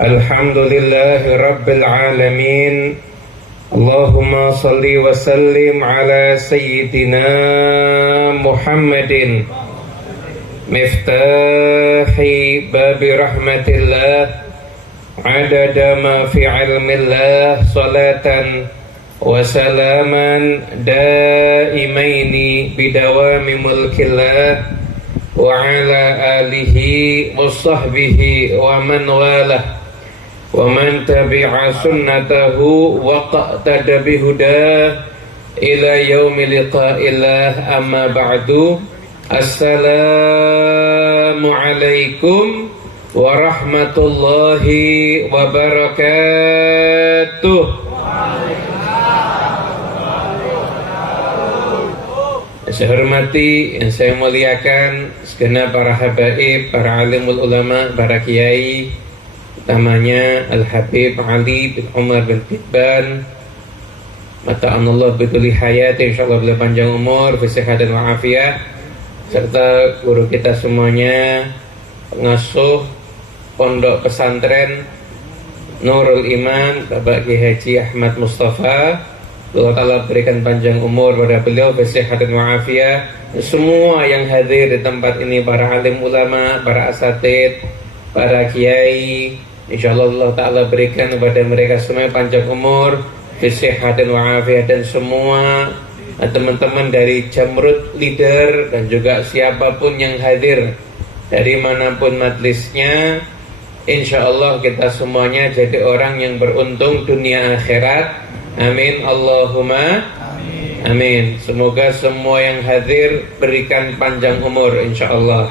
Alhamdulillahi Rabbil Alamin. Allahumma salli wa sallim ala Sayyidina Muhammadin miftahi babi rahmatillah adada ma fi ilmillah salatan wa salaman daimaini bidawami mulkillah wa ala alihi wa sahbihi wa man walah wa man tabi'a sunnatahu wa qa'tada bihudah ila yaumi liqa'illah, amma ba'du. Assalamu alaikum warahmatullahi wabarakatuh. Saya hormati, yang saya muliakan segenap para habaib, para alimul ulama, para kiai, utamanya Al-Habib Ali bin Umar bin Hibban mata'anallah biduli hayat, insyaallah beliau panjang umur, sehat dan wa'afiyah, serta guru kita semuanya, pengasuh pondok pesantren Nurul Iman Bapak Kiai Haji Ahmad Mustafa. Allah Ta'ala berikan panjang umur pada beliau, sehat dan wa'afiyah. Semua yang hadir di tempat ini, para alim ulama, para asatid, para kiai, insyaallah Allah Ta'ala berikan kepada mereka semua panjang umur, sehat dan wa'afiyah. Dan semua teman-teman dari Jamrud Leader dan juga siapapun yang hadir dari manapun majlisnya, insyaallah kita semuanya jadi orang yang beruntung dunia akhirat. Amin Allahumma amin. Semoga semua yang hadir berikan panjang umur, insyaallah,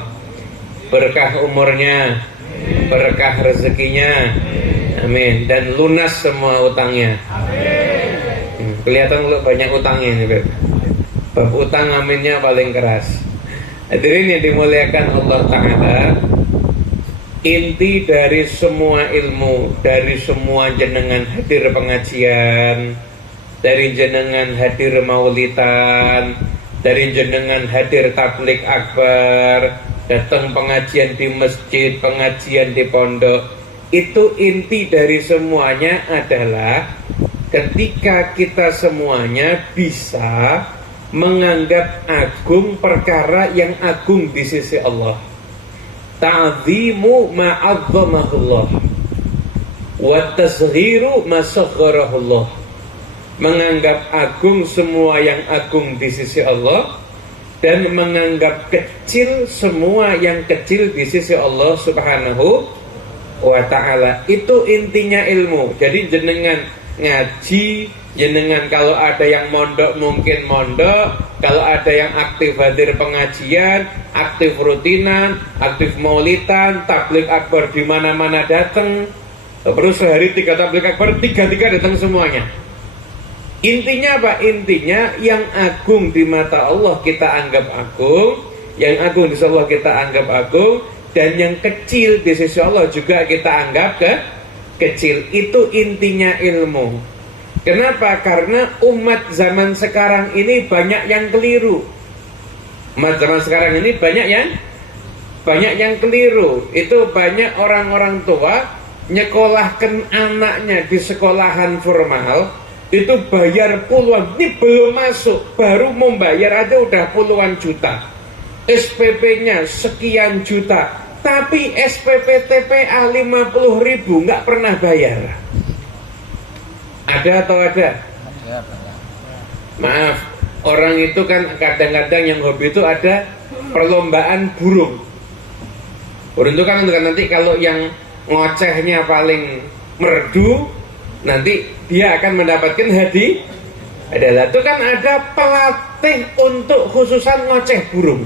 berkah umurnya, berkah rezekinya, amin, dan lunas semua utangnya. Kelihatan lu banyak utangnya nih, Beb. Bab utang aminnya paling keras. Hadirin yang dimuliakan Allah Ta'ala, inti dari semua ilmu, dari semua jenengan hadir pengajian, dari jenengan hadir maulidan, dari jenengan hadir tablik akbar, datang pengajian di masjid, pengajian di pondok, itu inti dari semuanya adalah ketika kita semuanya bisa menganggap agung perkara yang agung di sisi Allah. Ta'zimu ma'azzamahullah wa tasghiru ma sagharahullah. Menganggap agung semua yang agung di sisi Allah dan menganggap kecil semua yang kecil di sisi Allah Subhanahu wa ta'ala. Itu intinya ilmu. Jadi jenengan ngaji, jenengan kalau ada yang mondok mungkin mondok, kalau ada yang aktif hadir pengajian, aktif rutinan, aktif maulidan, tablik akbar di mana-mana datang. Terus sehari 3 tablik akbar, 3 datang semuanya. Intinya apa? Intinya yang agung di mata Allah kita anggap agung, yang agung di sisi Allah kita anggap agung, dan yang kecil di sisi Allah juga kita anggap kecil. Itu intinya ilmu. Kenapa? Karena umat zaman sekarang ini banyak yang keliru. Umat zaman sekarang ini banyak yang keliru. Itu banyak orang-orang tua nyekolahkan anaknya di sekolahan formal, itu bayar puluhan, ini belum masuk, baru membayar aja udah puluhan juta. SPP-nya sekian juta, tapi SPP TPA 50.000 nggak pernah bayar. Ada atau ada? Maaf, orang itu kan kadang-kadang yang hobi itu ada perlombaan burung. Burung itu kan nanti kalau yang ngocehnya paling merdu, nanti dia akan mendapatkan hadiah. Adalah itu kan ada pelatih untuk khususan ngoceh burung.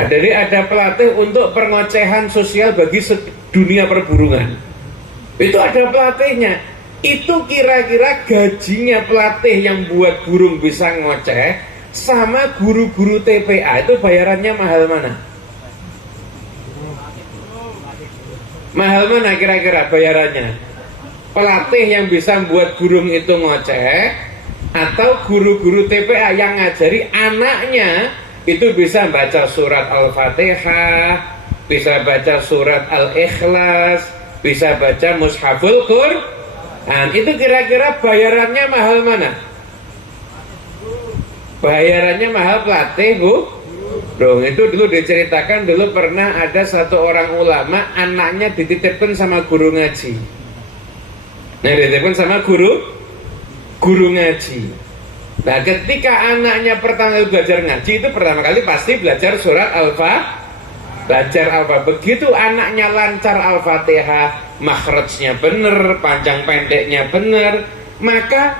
Jadi ada pelatih untuk pengocehan sosial bagi dunia perburungan. Itu ada pelatihnya. Itu kira-kira gajinya pelatih yang buat burung bisa ngoceh sama guru-guru TPA itu bayarannya mahal mana? Mahal mana kira-kira bayarannya? Pelatih yang bisa buat burung itu ngoceh atau guru-guru TPA yang ngajari anaknya itu bisa baca surat Al-Fatihah, bisa baca surat Al-Ikhlas, bisa baca Mushaful Quran. Itu kira-kira bayarannya mahal mana? Bayarannya mahal pelatih, Bu. Dong, itu dulu diceritakan, dulu pernah ada satu orang ulama, anaknya dititipkan sama guru ngaji. Nah, dititipkan sama guru ngaji. Nah, ketika anaknya pertama kali belajar ngaji, itu pertama kali pasti belajar surat belajar Begitu anaknya lancar Al-Fatihah, makhrajnya bener, panjang pendeknya bener, maka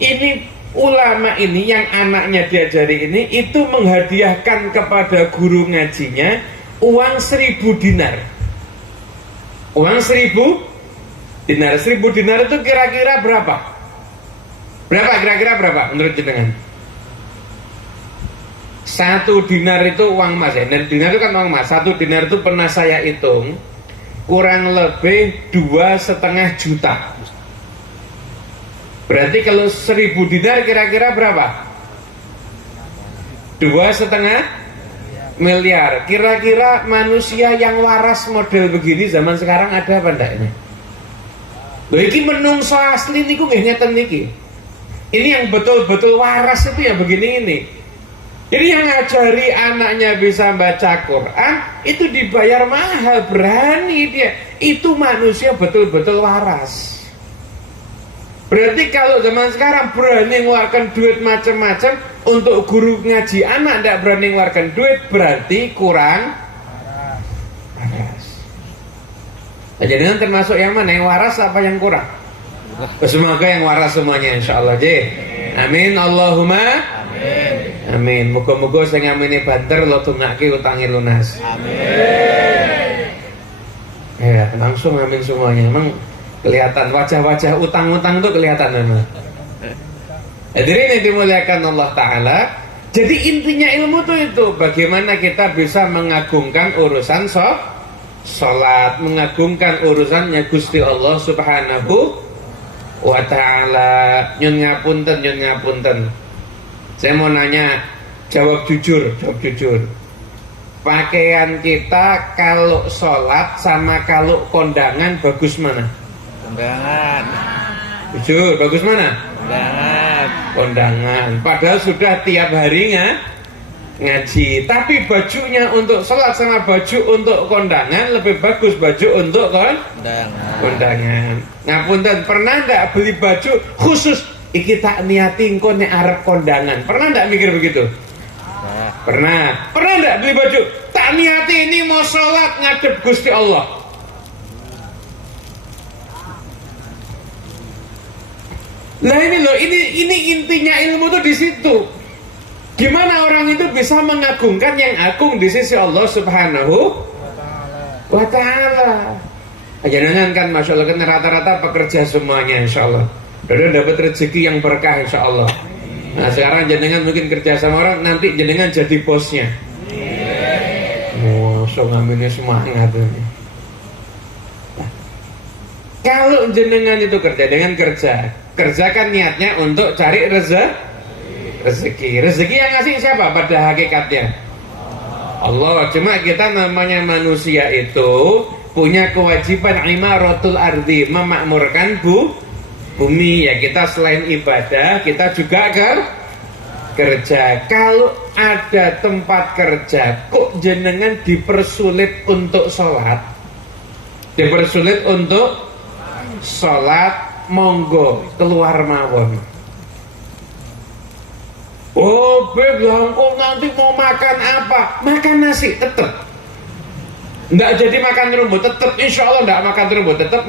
ini ulama ini yang anaknya diajari ini itu menghadiahkan kepada guru ngajinya uang 1.000 dinar. Uang 1.000 dinar. 1.000 dinar itu kira-kira berapa? Kira-kira berapa menurut jenengan? 1 dinar itu uang emas ya. Dan dinar itu kan uang emas. 1 dinar itu pernah saya hitung kurang lebih 2,5 juta. Berarti kalau 1.000 dinar kira-kira berapa? 2,5 miliar. Kira-kira manusia yang waras model begini zaman sekarang ada apa enggak ini? Ini menungso asli niku nggih ngeten niki. Ini yang betul-betul waras itu ya begini ini. Jadi yang ngajari anaknya bisa baca Quran itu dibayar mahal, berani dia. Itu manusia betul-betul waras. Berarti kalau zaman sekarang berani ngeluarkan duit macam-macam untuk guru ngaji anak, tidak berani ngeluarkan duit, berarti kurang waras. Nah, jadi termasuk yang mana? Yang waras apa yang kurang? Semoga yang waras semuanya insyaallah. Amin Allahumma amin. Muga-muga sing ngamini banter lo tunake utangi lunas. Amin. Ya, langsung amin semuanya. Emang kelihatan wajah-wajah utang-utang itu kelihatan memang. Hadirin yang dimuliakan Allah Ta'ala. Jadi intinya ilmu itu bagaimana kita bisa mengagungkan urusan sholat, mengagungkan urusannya Gusti Allah Subhanahu wa Ta'ala. Nyun ngapunten. Saya mau nanya, jawab jujur. Pakaian kita kalau sholat sama kalau kondangan bagus mana? Kondangan. Jujur, bagus mana? Kondangan. Padahal sudah tiap harinya ngaji. Tapi bajunya untuk sholat sama baju untuk kondangan lebih bagus baju untuk kondangan. Ngapunten, pernah enggak beli baju khusus iki tak niati engko nek arep kondangan? Pernah enggak mikir begitu? Pernah. Pernah enggak beli baju tak niati ini mau sholat ngadep Gusti Allah? Nah ini loh, ini intinya ilmu tuh di situ. Gimana orang itu bisa mengagungkan yang agung di sisi Allah Subhanahu wa Ta'ala. Jangan kan Masya Allah, kan rata-rata pekerja semuanya Insya Allah. Dan dapat rezeki yang berkah Insya Allah. Nah sekarang jenengan mungkin kerja sama orang, nanti jenengan jadi bosnya. So ngaminnya semangat ini. Kalau jenengan itu kerja dengan kerja kan niatnya untuk cari rezeki. Rezeki yang ngasih siapa pada hakikatnya? Allah. Cuma kita namanya manusia itu punya kewajiban imaratul ardi, memakmurkan bumi. Ya kita selain ibadah kita juga kerja. Kalau ada tempat kerja kok jenengan dipersulit untuk sholat, dipersulit untuk sholat, monggo keluar mawon. Oh beb, langkung nanti mau makan apa? Makan nasi tetep. Nggak jadi makan rumput tetep, insya Allah nggak makan rumput, tetep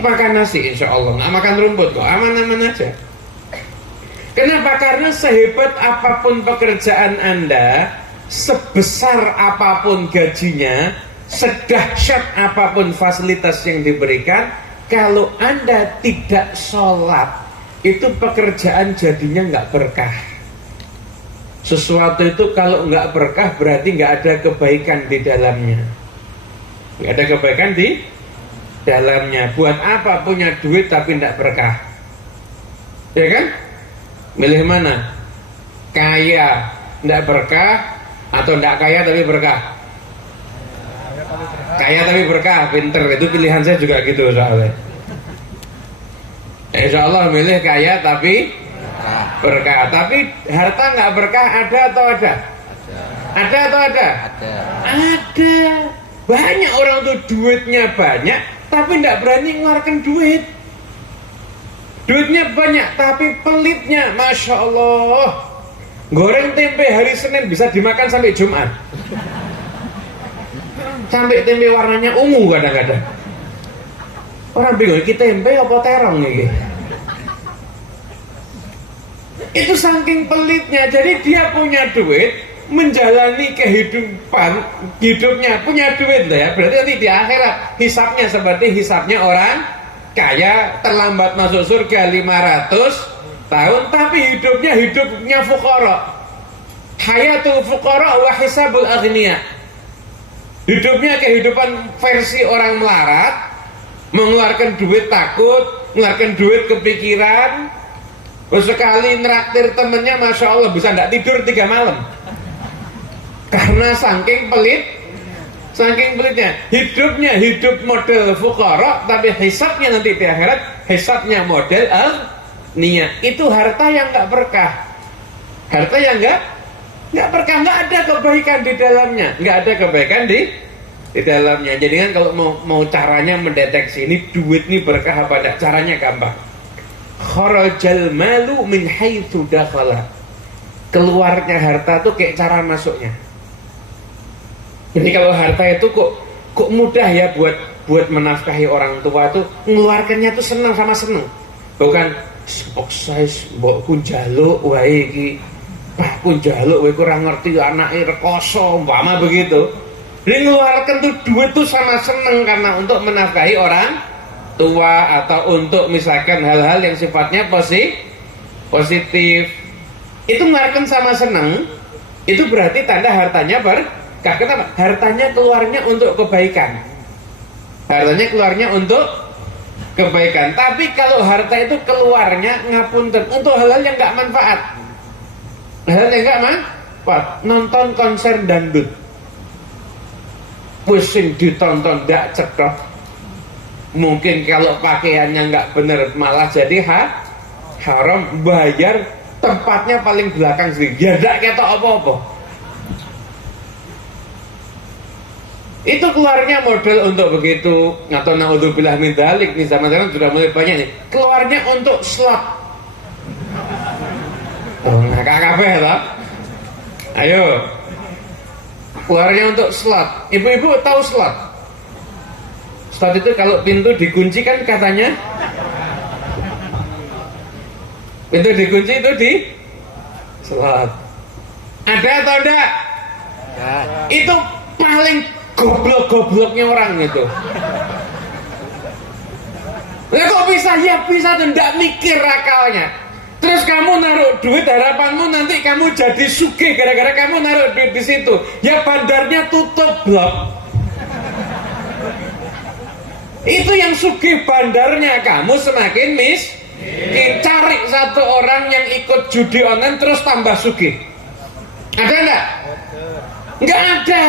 makan nasi insya Allah. Nggak makan rumput kok, aman-aman aja. Kenapa? Karena sehebat apapun pekerjaan Anda, sebesar apapun gajinya, sedahsyat apapun fasilitas yang diberikan, kalau Anda tidak sholat, itu pekerjaan jadinya nggak berkah. Sesuatu itu kalau nggak berkah berarti nggak ada kebaikan di dalamnya. Nggak ada kebaikan di dalamnya. Buat apa punya duit tapi nggak berkah? Ya kan? Milih mana? Kaya nggak berkah atau nggak kaya tapi berkah? Kaya tapi berkah, pinter, itu pilihan saya juga gitu soalnya. Insya Allah milih kaya tapi berkah. Tapi harta nggak berkah ada atau ada? Ada atau ada? Ada. Banyak orang tuh duitnya banyak tapi nggak berani ngeluarkan duit. Duitnya banyak tapi pelitnya, Masya Allah. Goreng tempe hari Senin bisa dimakan sampai Jumat. Sampai tempe warnanya ungu kadang-kadang. Orang bingung, kita tempe apa terong nih? Itu saking pelitnya. Jadi dia punya duit, menjalani kehidupan hidupnya, punya duit ya. Berarti nanti di akhirat hisapnya seperti hisapnya orang kaya, terlambat masuk surga 500 tahun, tapi hidupnya fuqara. Hayatul fuqara wa hisabul aghniya. Hidupnya kehidupan versi orang melarat, mengeluarkan duit takut, mengeluarkan duit kepikiran. Sekali neraktir temennya, Masya Allah bisa tidak tidur 3 malam karena saking pelitnya. Hidupnya hidup model fuqara, tapi hisabnya nanti di akhirat hisabnya model al-niyah. Itu harta yang nggak berkah. Harta yang nggak berkah, nggak ada kebaikan di dalamnya, nggak ada kebaikan di dalamnya. Jadi kan kalau mau caranya mendeteksi ini duit ini berkah apa enggak, caranya gampang. Kharajal malu min haitsu dakhala. Keluarnya harta tuh kayak cara masuknya. Jadi kalau harta itu kok mudah ya buat menafkahi orang tua tuh, mengeluarkannya tuh senang sama senang. Bukan oksize mbok ku njaluk wae iki. Pak ku njaluk wae kurang ngerti anake rekoso umpama begitu. Jadi mengeluarkan tuh duit tuh sama senang karena untuk menafkahi orang tua atau untuk misalkan hal-hal yang sifatnya positif. Itu mengeluarkan sama senang, itu berarti tanda hartanya berkah. Kenapa? Hartanya keluarnya untuk kebaikan. Hartanya keluarnya untuk kebaikan. Tapi kalau harta itu keluarnya ngapunten untuk hal-hal yang nggak manfaat. Hal yang nggak manfaat. Nonton konser dangdut, pusing ditonton nggak cekok. Mungkin kalau pakaiannya nggak bener malah jadi haram. Bayar tempatnya paling belakang sendiri, ya nggak ketok apa-apa. Itu keluarnya model untuk begitu. Atau naudzubillah min dzalik, nih zaman sekarang sudah mulai banyak nih keluarnya untuk slot. Nah, kabeh lah. Ayo, keluarnya untuk slot. Ibu-ibu tahu slot? Slot itu kalau pintu dikunci kan katanya, pintu dikunci itu di slot. Ada atau enggak? Itu paling goblok-gobloknya orang itu. Lah kok bisa? Ya bisa, tidak mikir akalnya. Terus kamu naruh duit, harapanmu nanti kamu jadi sugih gara-gara kamu naruh duit di situ. Ya bandarnya tutup blok. Itu yang sugih bandarnya, kamu semakin cari satu orang yang ikut judi online terus tambah sugih. Ada enggak? Enggak ada.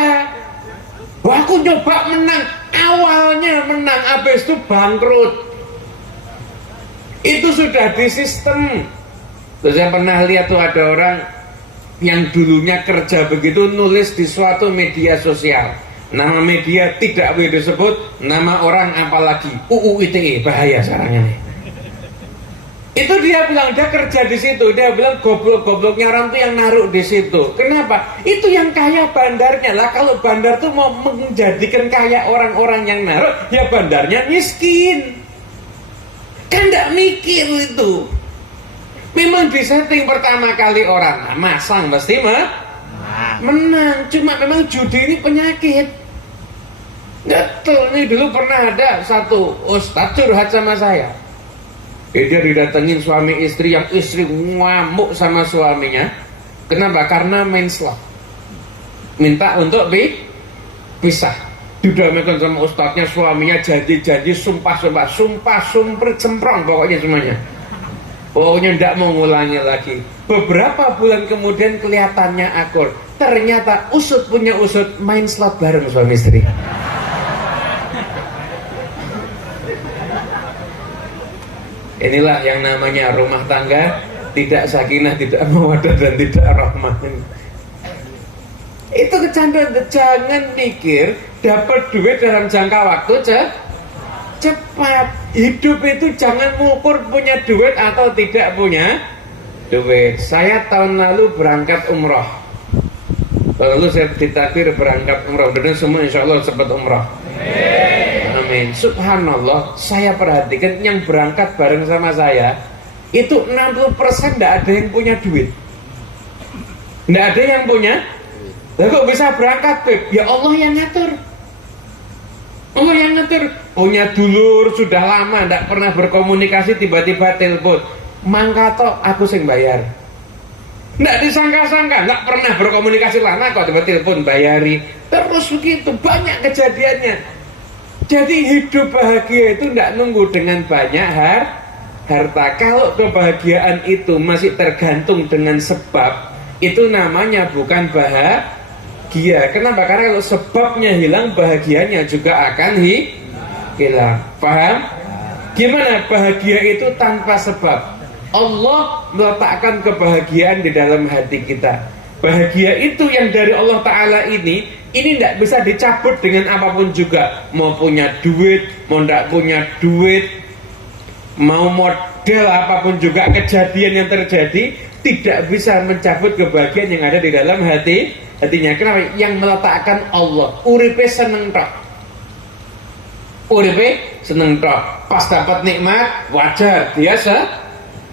Wah, aku nyoba menang, awalnya menang, habis itu bangkrut. Itu sudah di sistem. Terus saya pernah lihat tuh ada orang yang dulunya kerja begitu, nulis di suatu media sosial. Nama media tidak boleh disebut, nama orang apalagi UU ITE, bahaya sekarang ini. Itu dia bilang dia kerja di situ, dia bilang goblok-gobloknya orang tuh yang naruh di situ. Kenapa? Itu yang kaya bandarnya lah. Kalau bandar tuh mau menjadikan kaya orang-orang yang naruh, ya bandarnya miskin. Kan tidak mikir itu. Memang disetting pertama kali orang masang pasti menang. Cuma memang judi ini penyakit. Betul, ini dulu pernah ada satu ustadz curhat sama saya. Dia didatengin suami istri, yang istri ngamuk sama suaminya. Kenapa? Karena main slot. Minta untuk pisah. Didamaikan sama ustadznya, suaminya janji-janji, sumpah sumprit semprong pokoknya semuanya. Pokoknya tidak mau ngulangi lagi. Beberapa bulan kemudian kelihatannya akur. Ternyata usut punya usut, main slot bareng suami istri. Inilah yang namanya rumah tangga tidak sakinah, tidak mawaddah, dan tidak rahmah. Itu kecanduan. Jangan mikir dapat duit dalam jangka waktu cepat. Hidup itu jangan mengukur punya duit atau tidak punya duit. Saya tahun lalu berangkat umroh. Tahun lalu saya ditakdir berangkat umroh. Dan semua insya Allah sempat umroh. Amin. Subhanallah, saya perhatikan yang berangkat bareng sama saya itu 60% tidak ada yang punya duit. Tidak ada yang punya. Lah kok bisa berangkat, Beb? Ya Allah yang ngatur. Allah yang ngatur. Punya dulur sudah lama tidak pernah berkomunikasi, tiba-tiba telepon, mangkato aku sing bayar. Tidak disangka-sangka, tidak pernah berkomunikasi lama kok tiba-tiba telepon bayari. Terus begitu, banyak kejadiannya. Jadi hidup bahagia itu tidak nunggu dengan banyak harta. Kalau kebahagiaan itu masih tergantung dengan sebab, itu namanya bukan bahagia. Kenapa? Karena kalau sebabnya hilang, bahagianya juga akan hilang. Paham? Gimana bahagia itu tanpa sebab? Allah meletakkan kebahagiaan di dalam hati kita. Bahagia itu yang dari Allah Ta'ala ini tidak bisa dicabut dengan apapun juga. Mau punya duit, mau tidak punya duit, mau model apapun juga, kejadian yang terjadi tidak bisa mencabut kebahagiaan yang ada di dalam hatinya. Kenapa? Yang meletakkan Allah. Uripe seneng tok. Uripe seneng tok. Pas dapat nikmat wajar, biasa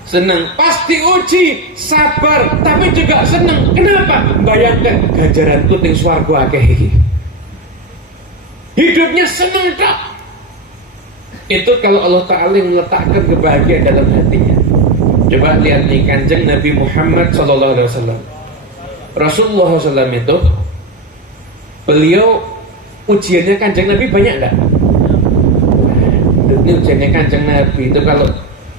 seneng. Pas diuji sabar, tapi juga seneng. Kenapa? Bayangkan ganjaranku ning swarga akeh iki. Hidupnya seneng tok. Itu kalau Allah Ta'ala meletakkan kebahagiaan dalam hatinya. Coba lihat nih Kanjeng Nabi Muhammad SAW. Rasulullah SAW itu, beliau ujiannya Kanjeng Nabi banyak enggak? Ini ujiannya Kanjeng Nabi itu kalau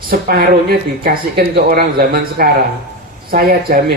separuhnya dikasihkan ke orang zaman sekarang, saya jamin